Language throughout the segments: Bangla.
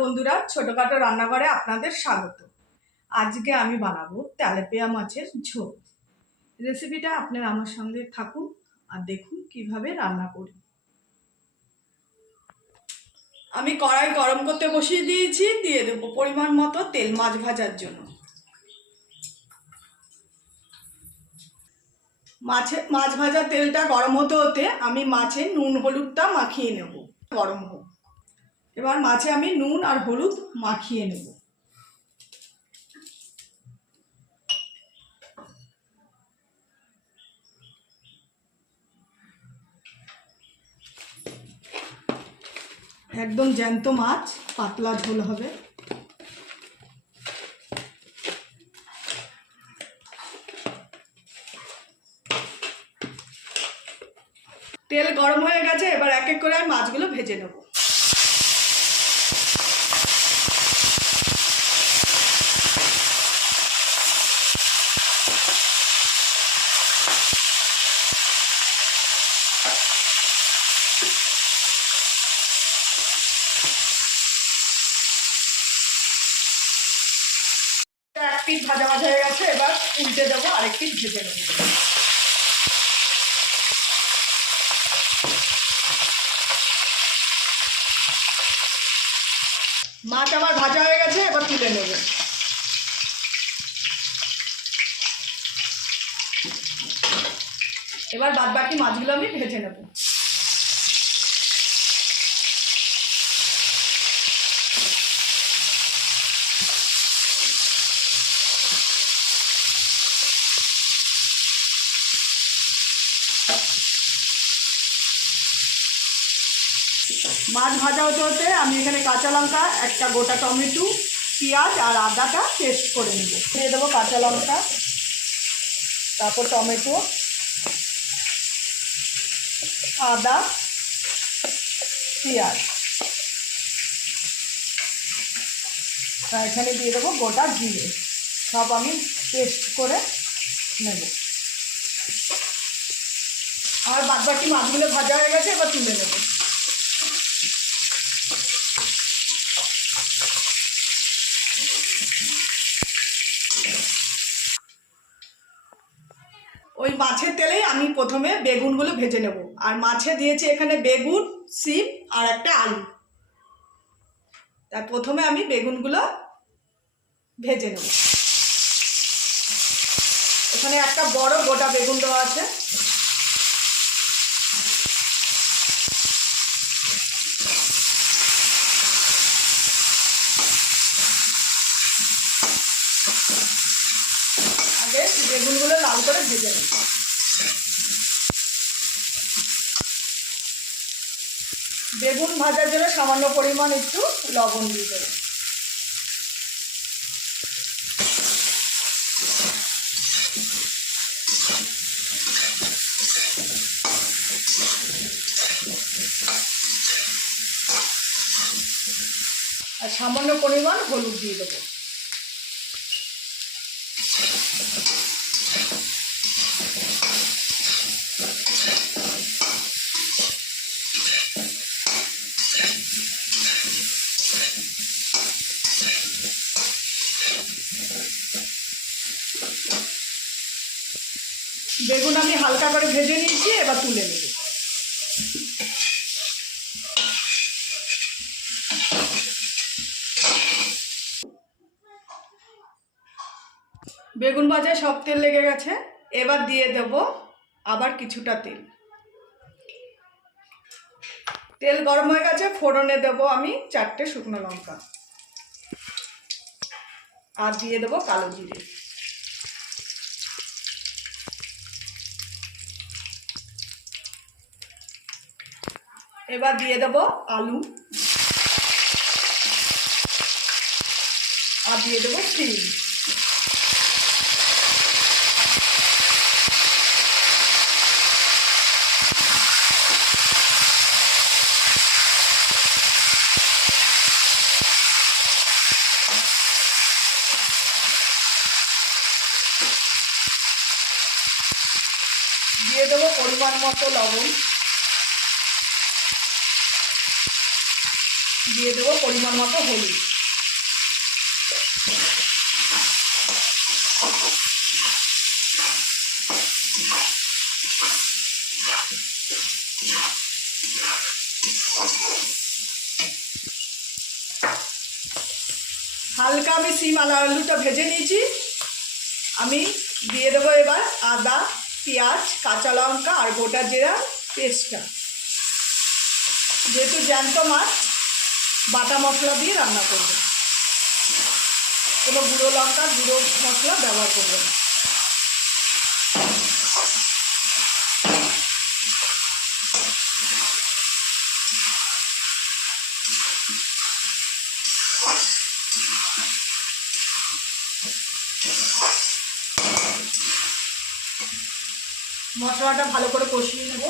বন্ধুরা, ছোটখাটো রান্নাঘরে আপনাদের স্বাগত। আজকে আমি বানাবো তেলাপিয়া মাছের ঝোল। রেসিপিটা আপনারা আমার সঙ্গে থাকুন আর দেখুন কীভাবে রান্না করি। আমি কড়াই গরম করতে বসিয়ে দিয়েছি, দিয়ে দেবো পরিমাণ মতো তেল মাছ ভাজার জন্য। মাছে, মাছ ভাজা তেলটা গরম হতে হতে আমি মাছে নুন হলুদটা মাখিয়ে নেব, গরম হোক। এবার মাছে আমি নুন আর হলুদ মাখিয়ে নেব। একদম জ্যান্ত মাছ, পাতলা ঝোল হবে। তেল গরম হয়ে গেছে, এবার এক এক করে আমি মাছগুলো ভেজে নেব। পিঠ ভাজা ভাজা হয়ে গেছে, এবার উল্টে দেবো আরেক পিঠ ভেজে নেব। মাছ আমার ভাজা হয়ে গেছে, এবার তুলে নেব। এবার বাদ বাকি মাছগুলো আমি ভেজে নেব। মাছ ভাজা হতে হতে আমি এখানে কাঁচা লঙ্কা, একটা গোটা টমেটো, পেঁয়াজ আর আদাটা পেস্ট করে নেব। দিয়ে দেবো কাঁচা লঙ্কা, তারপর টমেটো, আদা, পেঁয়াজ। আর এখানে দিয়ে দেবো গোটা জিরে। সব আমি পেস্ট করে নেব। আর বাদ বাকি মাছগুলো ভাজা হয়ে গেছে, এবার তুলে নেব ওই মাছের তেলেই আমি প্রথমে বেগুনগুলো ভেজে নেব। আর মাছে দিয়েছি এখানে বেগুন, সিম আর একটা আলু। তার প্রথমে আমি বেগুনগুলো ভেজে নেব। এখানে একটা বড় গোটা বেগুন দেওয়া আছে। আগে বেগুনগুলো লাল করে ভেজে নেব। বেগুন ভাজার জন্য সামান্য পরিমাণ একটু লবণ দিয়ে দেবো। আর সামান্য পরিমাণ হলুদ দিয়ে দেবো বেগুন আমি হালকা করে ভেজে নিয়েছি, এবার তুলে নেব। বেগুন ভাজায় সব তেল লেগে গেছে, এবার দিয়ে দেব আবার কিছুটা তেল। তেল গরম হয়ে গেছে, ফোড়নে দেব আমি চারটে শুকনো লঙ্কা। আর দিয়ে দেবো কালো জিরে। এবার দিয়ে দেব আলু। আর দিয়ে দেবো সিম দিয়ে দেবো পরিমাণ মতো লবণ। দিয়ে দেবো পরিমাণ মতো হলুদ। হালকা আমি সিম আলা আলুটা ভেজে নিয়েছি। আমি দিয়ে দেবো এবার আদা, পেঁয়াজ, কাঁচা লঙ্কা আর গোটা জিরা পেস্টটা। যেহেতু জ্যান্ত মাছ বাটা মশলা দিয়ে রান্না করবে কোনো গুঁড়ো লঙ্কা, গুঁড়ো মশলা ব্যবহার করবে না। মশলাটা ভালো করে কষিয়ে নেব।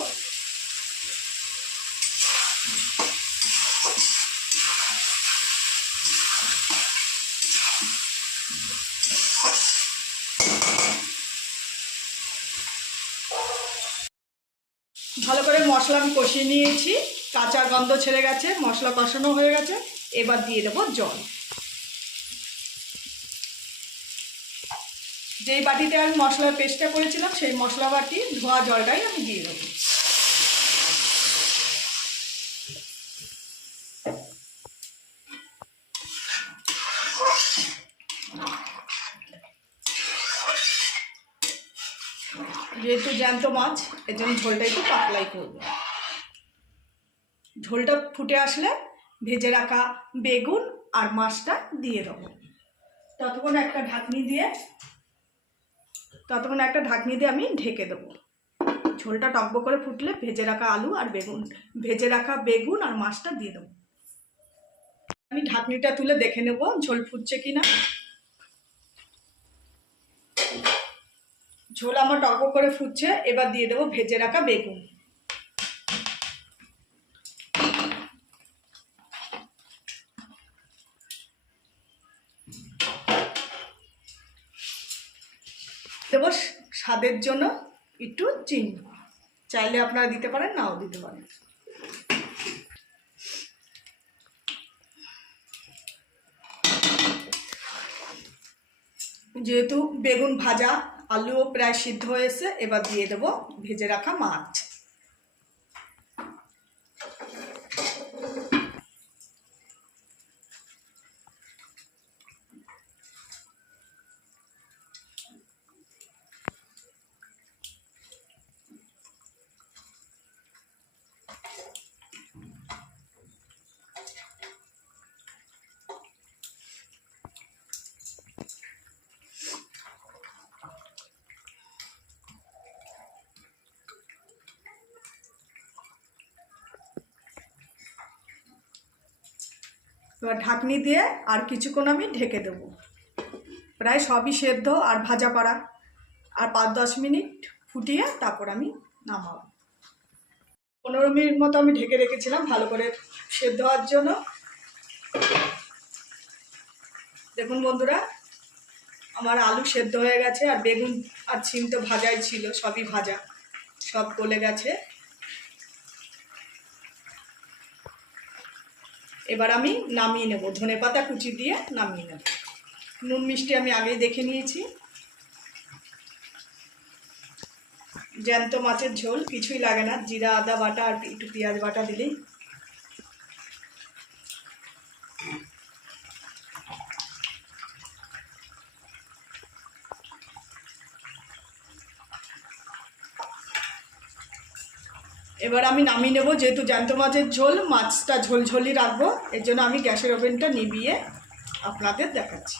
ভালো করে মশলা আমি কষিয়ে নিয়েছি। কাঁচা গন্ধ ছেড়ে গেছে, মশলা কষানো হয়ে গেছে। এবার দিয়ে দেবো জল। যেই বাটিতে আমি মশলার পেস্টটা করেছিলাম, সেই মশলা বাটি ধোয়া জলটাই আমি দিয়ে দেবো। যেহেতু জ্যান্ত মাছ এর জন্য ঝোলটা একটু পাতলাই করব। ঝোলটা ফুটে আসলে ভেজে রাখা বেগুন আর মাছটা দিয়ে দেবো। ততক্ষণ একটা ঢাকনি দিয়ে, ততক্ষণ একটা ঢাকনি দিয়ে আমি ঢেকে দেবো। ঝোলটা টকবো করে ফুটলে ভেজে রাখা আলু আর বেগুন, ভেজে রাখা বেগুন আর মাছটা দিয়ে দেবো। আমি ঢাকনিটা তুলে দেখে নেব ঝোল ফুটছে কিনা। ঝোল আমার টকবো করে ফুটছে, এবার দিয়ে দেবো ভেজে রাখা বেগুন। দেবো স্বাদের জন্য একটু চিনি। চাইলে আপনারা দিতে পারেন, নাও দিতে পারেন। যেহেতু বেগুন ভাজা আলুও প্রায় সিদ্ধ হয়েছে এবার দিয়ে দেবো ভেজে রাখা মাছ। এবার ঢাকনি দিয়ে আর কিছুক্ষণ আমি ঢেকে দেবো। প্রায় সবই সেদ্ধ আর ভাজা করা। আর পাঁচ দশ মিনিট ফুটিয়ে তারপর আমি নামাবো। পনেরো মিনিট মতো আমি ঢেকে রেখেছিলাম ভালো করে সেদ্ধ হওয়ার জন্য। দেখুন বন্ধুরা, আমার আলু সেদ্ধ হয়ে গেছে আর বেগুন আর ছিম তো ভাজাই ছিল, সবই ভাজা, সব গলে গেছে। এবার আমি নামিয়ে নেব। ধনে পাতা কুচি দিয়ে নামিয়ে নেব। নুন মিষ্টি আমি আগেই দেখে নিয়েছি। জ্যান্ত মাছের ঝোল, কিছুই লাগে না। জিরা, আদা বাটা আর একটু পেঁয়াজ বাটা দিলেই এবার আমি নামিয়ে নেব, যেহেতু জ্যান্ত মাছের ঝোল, মাছটা ঝোলঝোলই রাখব। এর জন্য আমি গ্যাসের ওভেনটা নিভিয়ে আপনাদের দেখাচ্ছি।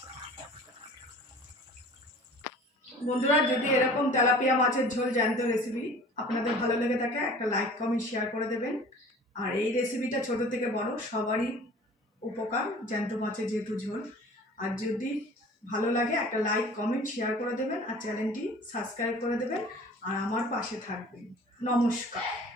বন্ধুরা, যদি এরকম তেলাপিয়া মাছের ঝোল জ্যান্ত রেসিপি আপনাদের ভালো লেগে থাকে, একটা লাইক কমেন্ট শেয়ার করে দেবেন। আর এই রেসিপিটা ছোট থেকে বড়, সবারই উপকার জ্যান্ত মাছের যেহেতু ঝোল। আর যদি ভালো লাগে, একটা লাইক কমেন্ট শেয়ার করে দেবেন। আর চ্যানেলটি সাবস্ক্রাইব করে দেবেন। আর আমার পাশে থাকবেন। নমস্কার।